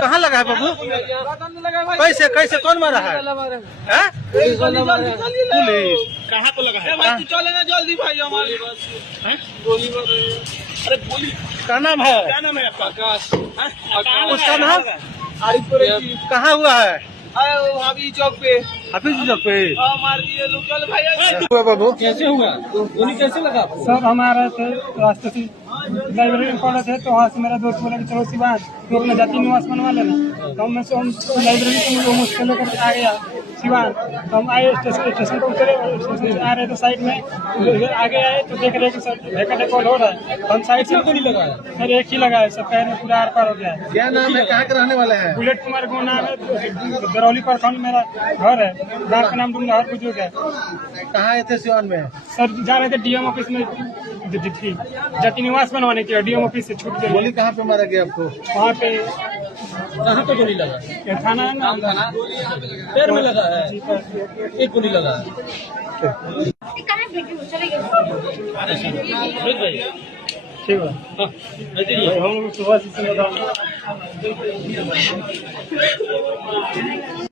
कहाँ लगा है बाबू? कैसे कैसे कौन मारा है? पुलिस कहाँ को लगा है? चले ना जल्दी भाई हमारे गोली मार रही है। अरे गोली क्या नाम है? क्या नाम है आपका? आकाश। उसका नाम कहाँ हुआ है? हाबी चौक पे हाफिज चौक पे मार दिए लोग। चल भाई हुआ बाबू? कैसे हुआ? गोली कैसे लगा? सर हम आ रहे थे रास्ते से लाइब्रेरी में पढ़ रहे थे तो वहाँ से मेरा दोस्त बोला कि चलो सिवान तो अपना जाति निवास बनवा लेना। तो हम लाइब्रेरी से वो मुझसे लेकर आ गया सिवान। तो हम आए स्टेशन पर उतरे, स्टेशन से आ रहे थे साइड में आगे आए तो देख रहे कि सर हैकर कॉल हो रहा है। हम साइड से गोली लगा है सर, एक ही लगा है, सब पैर में पूरा आर पार हो गया है। क्या नाम है? कहाँ के रहने वाले हैं? बुलेट कुमार को नाम है, दरौली प्रखंड मेरा घर है, गाँव का नाम डुमराहर बुजुर्ग है। कहाँ आए थे सिवान में? सर जा रहे थे डीएम ऑफिस में जाति निवास बनवाने के लिए, डीएम ऑफिस से छूट गई। गोली कहाँ पे मारा गया आपको? वहाँ पे कहाँ पे गोली लगा? ये थाना है ना, पैर में लगा है, जी पर एक गोली लगा है। ठीक है भाई, हम लोग सुबह से बताऊँ।